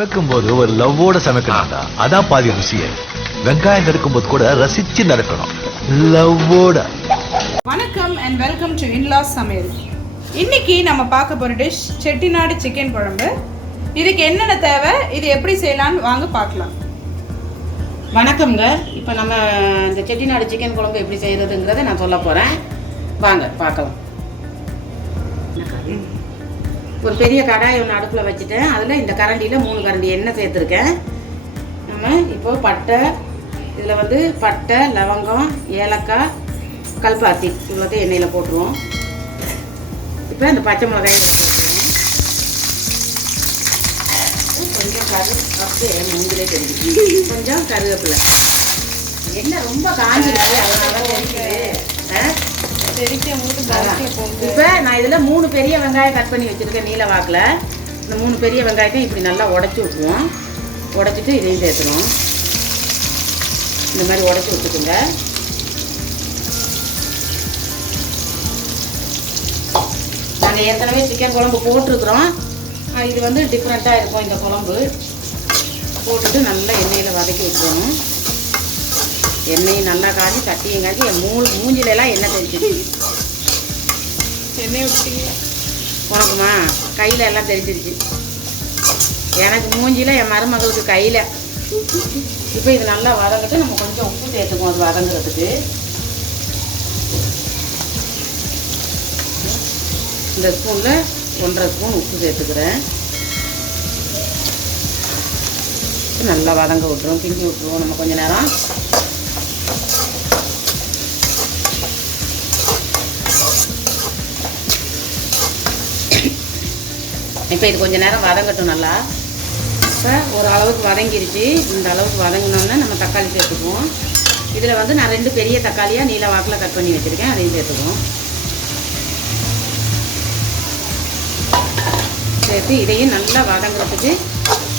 சமைக்கும் போது ஒரு லவ்வோட சமைக்கணும்டா. அதான் பாதி ருசியே. வெங்காயம் நறுக்கும் போது கூட ரசிச்சு நறுக்கணும், லவ்வோட. வணக்கம் அண்ட் வெல்கம் டு இன்லாஸ் சமையல். இன்னைக்கு நம்ம பார்க்க போற டிஷ் செட்டிநாடு சிக்கன் குழம்பு. இதுக்கு என்னென்ன தேவை, இது எப்படி செய்யலாம்னு வாங்க பார்க்கலாம். வணக்கம்ங்க. இப்போ நம்ம இந்த செட்டிநாடு சிக்கன் குழம்பு எப்படி செய்கிறதுங்கிறத நான் சொல்ல போகிறேன். வாங்க பார்க்கலாம். ஒரு பெரிய கடாய் ஒன்று அடுப்பில் வச்சுட்டேன். அதில் இந்த கரண்டியில் 3 கரண்டி எண்ணெய் சேர்த்துருக்கேன். நம்ம இப்போ பட்டை, இதில் பட்டை, லவங்கம், ஏலக்காய், கல்பாத்தி இவ்வளோத்தையும் எண்ணெயில் போட்டுருவோம். இப்போ இந்த பச்சை மிளகாய் போட்டுருவோம். கொஞ்சம் மூஞ்சிலே தெரியுது. கொஞ்சம் கருவேப்பிலை. எண்ணெய் ரொம்ப காஞ்சிருக்கு, அதனால தெரியுது. இப்போ நான் இதில் 3 பெரிய வெங்காயம் கட் பண்ணி வச்சுருக்கேன் நீல வாக்கில். இந்த 3 பெரிய வெங்காயத்தையும் இப்படி நல்லா உடச்சி விட்டுருவோம். உடச்சிட்டு இதையும் சேர்த்துணும். இந்த மாதிரி உடச்சி விட்டுக்குங்க. நாங்கள் ஏற்கனவே சிக்கன் குழம்பு போட்டிருக்கிறோம். இது டிஃப்ரெண்ட்டாக இருக்கும் இந்த குழம்பு. போட்டுட்டு நல்லா எண்ணெயில் வதக்கி விட்டுருவோம். எண்ணெயும் நல்லா காஞ்சி சட்டியும் காஞ்சி என் மூஞ்சிலெல்லாம் எண்ணெய் தெரிஞ்சிச்சு. எண்ணெய் விட்டீங்க உனக்குமா? கையில் எல்லாம் தெரிஞ்சிருச்சு. எனக்கு மூஞ்சியில், என் மருமகளுக்கு கையில். இப்போ இது நல்லா வதங்கிட்டு நம்ம கொஞ்சம் உப்பு சேர்த்துக்குவோம் அது வதங்குறதுக்கு. இந்த ஸ்பூனில் 1.5 ஸ்பூன் உப்பு சேர்த்துக்கிறேன். நல்லா வதங்க விட்டுருவோம், கிண்டி விட்டுருவோம் நம்ம கொஞ்சம் நேரம். இப்போ இது கொஞ்சம் நேரம் வதங்கட்டும் நல்லா. இப்போ ஒரு அளவுக்கு வதங்கிருச்சு. இந்த அளவுக்கு வதங்கினோன்னா நம்ம தக்காளி சேர்த்துக்குவோம். இதில் நான் 2 பெரிய தக்காளியாக நீல வாக்கில் கட் பண்ணி வச்சுருக்கேன், அதையும் சேர்த்துக்குவோம். சேர்த்து இதையும் நல்லா வதங்குறதுக்கு,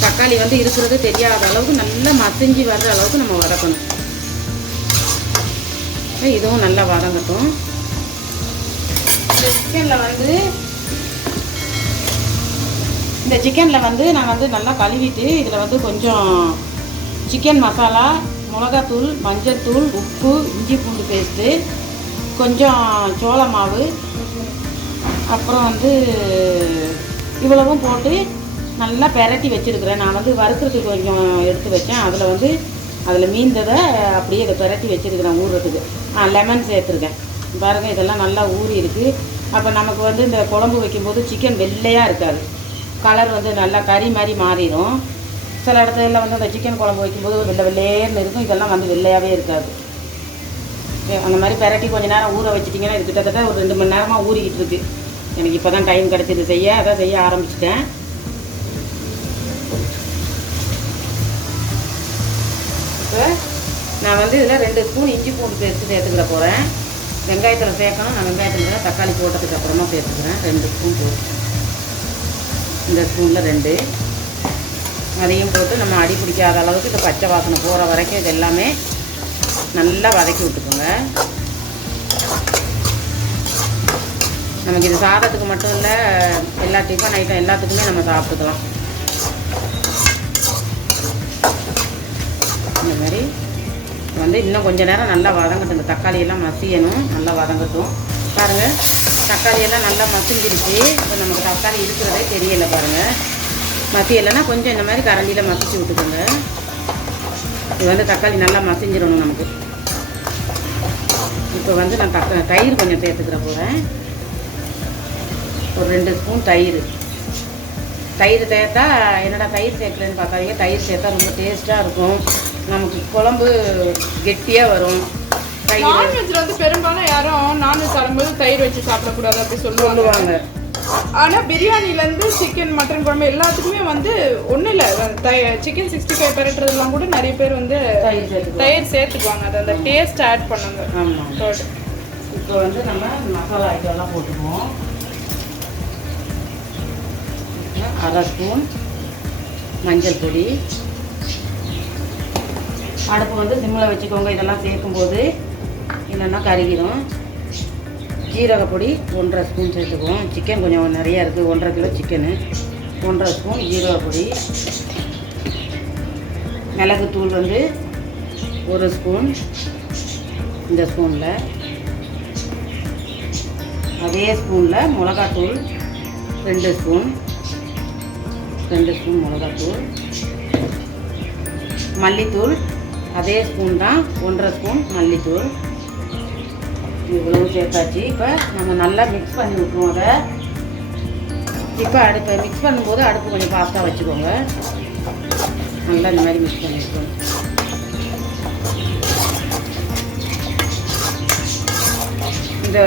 தக்காளி இருக்கிறது தெரியாத அளவுக்கு நல்லா மசிஞ்சு வர்ற அளவுக்கு நம்ம வதக்கணும். இதுவும் நல்லா வதங்கட்டும். இந்த சிக்கனில் நான் நல்லா கழுவிட்டு இதில் கொஞ்சம் சிக்கன் மசாலா, மிளகாத்தூள், மஞ்சள்தூள், உப்பு, இஞ்சி பூண்டு பேஸ்ட்டு, கொஞ்சம் சோள மாவு, அப்புறம் இவ்வளவும் போட்டு நல்லா பெரட்டி வச்சுருக்கிறேன். நான் வறுக்கிறதுக்கு கொஞ்சம் எடுத்து வச்சேன். அதில் மீந்ததை அப்படியே இதை பெரட்டி வச்சுருக்கிறேன் ஊறுறதுக்கு. லெமன் சேர்த்துருக்கேன். பாருங்கள், இதெல்லாம் நல்லா ஊறி இருக்குது. அப்போ நமக்கு இந்த குழம்பு வைக்கும்போது சிக்கன் வெள்ளையாக இருக்காது, கலர் நல்லா கறி மாதிரி மாறிடும். சில இடத்துல அந்த சிக்கன் குழம்பு வைக்கும்போது வெள்ளை வெள்ளையேன்னு இருக்கும், இதெல்லாம் வெள்ளையாகவே இருக்காது. அந்த மாதிரி பெரட்டி கொஞ்சம் நேரம் ஊற வச்சிட்டிங்கன்னா இது கிட்டத்தட்ட ஒரு 2 மணி நேரமாக ஊறிக்கிட்டு இருக்குது. எனக்கு இப்போ தான் டைம் கிடச்சிது அதான் செய்ய ஆரம்பிச்சிட்டேன். இப்போ நான் இதில் 2 ஸ்பூன் இஞ்சி பூண்டு பேஸ்ட்டு சேர்த்துக்கிற போகிறேன். வெங்காயத்தில் சேர்க்கணும். நான் வெங்காயத்தில் தக்காளி போட்டதுக்கு அப்புறமா சேர்த்துக்கிறேன். 2 ஸ்பூன் போட்டு, இந்த ஸ்பூனில் 2 அதையும் போட்டு நம்ம அடி பிடிக்காத அளவுக்கு இந்த பச்சை வாசனை போகிற வரைக்கும் இது எல்லாமே நல்லா வதக்கி விட்டுக்கோங்க. நமக்கு இது சாதத்துக்கு மட்டும் இல்லை, எல்லா டிஃபன் ஐட்டம் எல்லாத்துக்குமே நம்ம சாப்பிட்டுக்கலாம். இந்த மாதிரி இன்னும் கொஞ்சம் நேரம் நல்லா வதங்கட்டும். இந்த தக்காளியெல்லாம் மசியணும், நல்லா வதங்கட்டும். பாருங்கள், தக்காளியெல்லாம் நல்லா மசிஞ்சிருச்சு. இப்போ நமக்கு தக்காளி இருக்கிறதே தெரியலை. பாருங்கள், மசியலைன்னா கொஞ்சம் இந்த மாதிரி கரண்டியில் மசிச்சு விட்டுக்கோங்க. இது தக்காளி நல்லா மசிஞ்சிடணும் நமக்கு. இப்போ நான் தயிர் கொஞ்சம் சேர்த்துக்கிற போகிறேன். ஒரு 2 ஸ்பூன் தயிர். தயிர் சேர்த்தா என்னடா தயிர் சேர்க்கலன்னு பார்க்காதீங்க, தயிர் சேர்த்தா ரொம்ப டேஸ்ட்டாக இருக்கும். நமக்கு குழம்பு கெட்டியாக வரும். நான்வெஜ்ல பெரும்பாலும் யாரும் நான்வெஜ் சாப்பிடும்போது தயிர் வச்சு சாப்பிடக்கூடாது அப்படி சொல்லுவாங்க. ஆனால் பிரியாணிலேருந்து சிக்கன், மட்டன் குழம்பு எல்லாத்துக்குமே ஒன்றும் இல்லை, சிக்கன் 65 பெரட்டுறதுலாம் கூட நிறைய பேர் தயிர் சேர்த்துக்குவாங்க. அது அந்த டேஸ்ட் ஆட் பண்ணுங்க. ஆமாம். இப்போ நம்ம மசாலா ஐட்டம்லாம் போட்டுக்குவோம். 1/2 ஸ்பூன் மஞ்சள் பொடி. அடுப்பு சிம்மில் வச்சுக்கோங்க. இதெல்லாம் சேர்க்கும்போது இல்லைன்னா கருகிடும். ஜீரகப்பொடி 1.5 ஸ்பூன் சேர்த்துக்குவோம். சிக்கன் கொஞ்சம் நிறையா இருக்குது, 1.5 கிலோ சிக்கனு. 1.5 ஸ்பூன் ஜீரகப்பொடி. மிளகுத்தூள் வந்து 1 ஸ்பூன், இந்த ஸ்பூனில். அதே ஸ்பூனில் மிளகாத்தூள் 2 ஸ்பூன், 2 ஸ்பூன் மிளகாத்தூள். மல்லித்தூள் அதே ஸ்பூன் தான், 1.5 ஸ்பூன் மல்லித்தூள். இவ்வளவு சேர்த்தாச்சு. இப்போ நம்ம நல்லா மிக்ஸ் பண்ணி விட்டுருவோம் அதை. இப்போ அடுப்பு மிக்ஸ் பண்ணும்போது அடுப்பு கொஞ்சம் ஃபாஸ்ட்டாக வச்சுக்கோங்க. நல்லா இந்த மாதிரி மிக்ஸ் பண்ணி விட்டுருவோம். இந்த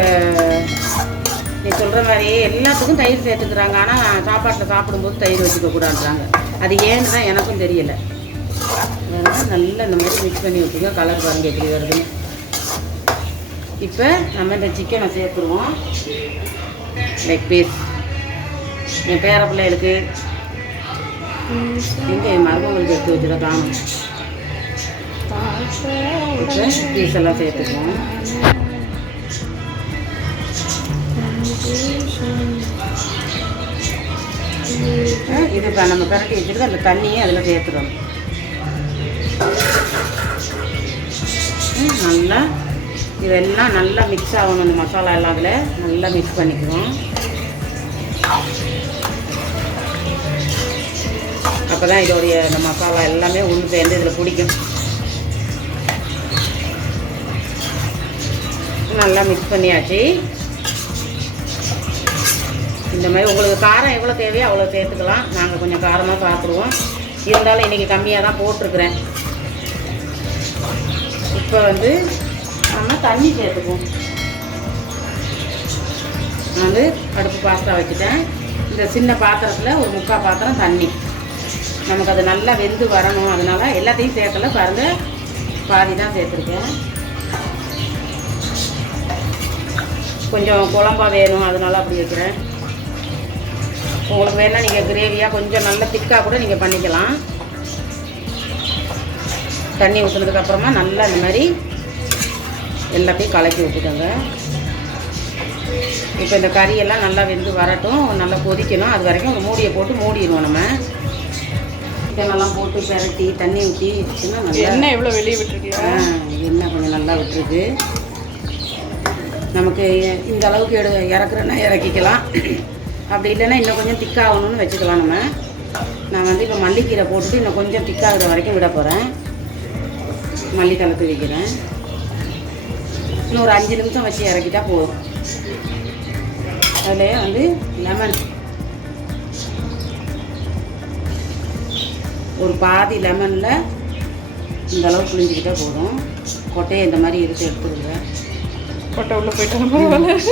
நீ சொல்கிற மாதிரி எல்லாத்துக்கும் தயிர் சேர்த்துக்கிறாங்க, ஆனால் சாப்பாட்டில் சாப்பிடும்போது தயிர் வச்சுக்க கூடாதுறாங்க. அது ஏன்னு தான் எனக்கும் தெரியலை. அதனால் நல்லா இந்த மாதிரி மிக்ஸ் பண்ணி விட்டுங்க. கலர் பாருங்க எப்படி வருதுன்னு. இப்போ நம்ம இந்த சிக்கனை சேர்த்துருவோம். லெக் பீஸ் என் பேர பிள்ளைகளுக்கு எங்கே என் மருமகளுக்கு எடுத்து வச்சுருக்க காணும். இப்போ பீஸ் எல்லாம் சேர்த்துக்குவோம். இது இப்போ நம்ம கரட்டி வச்சுருக்க அந்த தண்ணியை அதில் சேர்த்துறோம். நல்லா இதெல்லாம் நல்லா மிக்ஸ் ஆகணும். இந்த மசாலா எல்லாம் அதில் நல்லா மிக்ஸ் பண்ணிக்குவோம். அப்போ தான் இதோடைய இந்த மசாலா எல்லாமே உள்ள சேர்ந்து இதில் பிடிக்கும். நல்லா மிக்ஸ் பண்ணியாச்சு. இந்த மாதிரி உங்களுக்கு காரம் எவ்வளோ தேவையோ அவ்வளோ சேர்த்துக்கலாம். நாங்கள் கொஞ்சம் காரமாக சாப்பிடுவோம். இருந்தாலும் இன்றைக்கி கம்மியாக தான் போட்டிருக்கிறேன். இப்போ வந்து நம்ம தண்ணி சேர்த்துக்குவோம். நான் வந்து அடுப்பு பாஸ்தா வச்சுட்டேன். இந்த சின்ன பாத்திரத்தில் ஒரு 3/4 பாத்திரம் தண்ணி. நமக்கு அது நல்லா வெந்து வரணும். அதனால் எல்லாத்தையும் சேர்க்கல, பாருங்கள் பாதி தான் சேர்த்துருக்கேன். கொஞ்சம் குழம்பா வேணும், அதனால அப்படி வைக்கிறேன். உங்களுக்கு வேணால் நீங்கள் கிரேவியாக கொஞ்சம் நல்லா திக்காக கூட நீங்கள் பண்ணிக்கலாம். தண்ணி ஊற்றுனதுக்கப்புறமா நல்லா இந்த மாதிரி எல்லாத்தையும் கலக்கி விட்டுக்கோங்க. இப்போ இந்த கறியெல்லாம் நல்லா வெந்து வரட்டும், நல்லா கொதிக்கணும். அது வரைக்கும் ஒரு மூடியை போட்டு மூடிடுவோம். நம்ம சிக்கனெல்லாம் போட்டு பெரட்டி தண்ணி ஊற்றி நல்லா எண்ணெய் எவ்வளோ வெளியே விட்டுருக்கீங்க? எண்ணெய் கொஞ்சம் நல்லா விட்டுருக்கு. நமக்கு இந்த அளவுக்கு இறக்குறேன்னா இறக்கிக்கலாம். அப்படி இல்லைன்னா இன்னும் கொஞ்சம் திக்காகணும்னு வச்சுக்கலாம். நான் வந்து இப்போ மல்லிக்கீரை போட்டுட்டு இன்னும் கொஞ்சம் திக்காகிற வரைக்கும் விட போகிறேன். மல்லித்தலை தூவிக்கிறேன். இன்னும் ஒரு 5 நிமிஷம் வச்சு இறக்கிட்டா போதும். அதில் வந்து லெமன் ஒரு பாதி லெமனில் இந்த அளவு புளிஞ்சிக்கிட்டால் போதும். கொட்டையை இந்த மாதிரி எடுத்துருங்க. கொட்டை உள்ளே போயிட்டு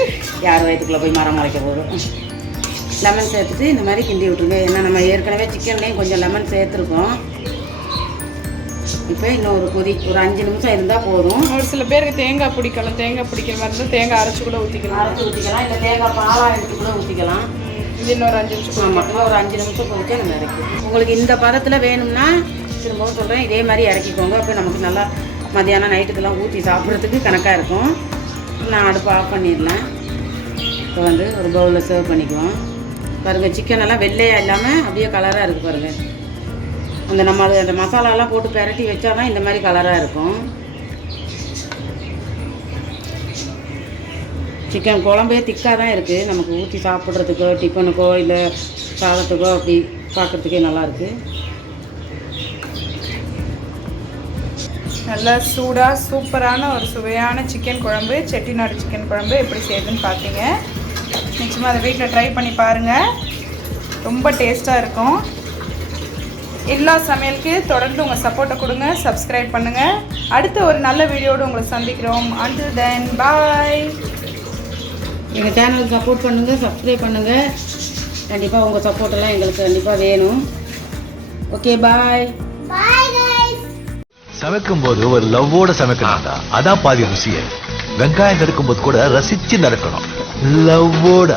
யார் வயிற்றுக்குள்ளே போய் மரம் மறைக்க போதும். லெமன் சேர்த்துட்டு இந்த மாதிரி கிண்டி விட்டுருங்க. ஏன்னா நம்ம ஏற்கனவே சிக்கன்லேயும் கொஞ்சம் லெமன் சேர்த்துருக்கோம். இப்போ இன்னும் ஒரு 5 நிமிஷம் இருந்தால் போதும். ஒரு சில பேருக்கு தேங்காய் பிடிக்கலாம். தேங்காய் பிடிக்கிற மாதிரி இருந்தால் தேங்காய் அரைச்சி கூட ஊற்றிக்கலாம். இல்லை தேங்காய் பாலாக எடுத்து கூட ஊற்றிக்கலாம். இது இன்னொரு 5 நிமிஷம். ஆமாம், இன்னும் ஒரு 5 நிமிஷம் பொறுத்து நம்ம இறக்கி. உங்களுக்கு இந்த பதத்தில் வேணும்னா திரும்பவும் சொல்கிறேன், இதே மாதிரி இறக்கிக்கோங்க. அப்போ நமக்கு நல்லா மத்தியானம் நைட்டுக்கெல்லாம் ஊற்றி சாப்பிட்றதுக்கு கணக்காக இருக்கும். நான் அடுப்பு ஆஃப் பண்ணிடலாம். இப்போ வந்து ஒரு பவுலில் சர்வ் பண்ணிக்குவோம். பாருங்கள், சிக்கன் எல்லாம் வெள்ளையாக இல்லாமல் அப்படியே கலராக இருக்குது பாருங்கள். அந்த மசாலாலாம் போட்டு பெரட்டி வச்சா தான் இந்த மாதிரி கலராக இருக்கும். சிக்கன் குழம்பே திக்காக தான் இருக்குது. நமக்கு ஊற்றி சாப்பிட்றதுக்கோ டிஃபனுக்கோ இல்லை சாதத்துக்கோ அப்படி பார்க்குறதுக்கே நல்லாயிருக்கு. நல்லா சூடாக சூப்பரான ஒரு சுவையான சிக்கன் குழம்பு, செட்டிநாடு சிக்கன் குழம்பு எப்படி செய்யுதுன்னு பார்த்தீங்க. நிச்சயமாக அதை வீட்டில் ட்ரை பண்ணி பாருங்கள். ரொம்ப டேஸ்ட்டாக இருக்கும். எல்லா சமையலுக்கு தொடர்ந்து உங்கள் சப்போர்ட்டை கொடுங்க, சப்ஸ்கிரைப் பண்ணுங்கள். அடுத்த ஒரு நல்ல வீடியோடு உங்களை சந்திக்கிறோம். Until then, bye. எங்கள் சேனலுக்கு சப்போர்ட் பண்ணுங்கள், சப்ஸ்கிரைப் பண்ணுங்கள். கண்டிப்பாக உங்கள் சப்போர்ட்டெல்லாம் எங்களுக்கு கண்டிப்பாக வேணும். ஓகே, பாய். சமைக்கும் போது ஒரு லவ்வோட சமைக்கணும்டா, அதான் பாதி ருசியே. வெங்காயம் நறுக்கும் போது கூட ரசிச்சு நறுக்கணும், லவ்வோட.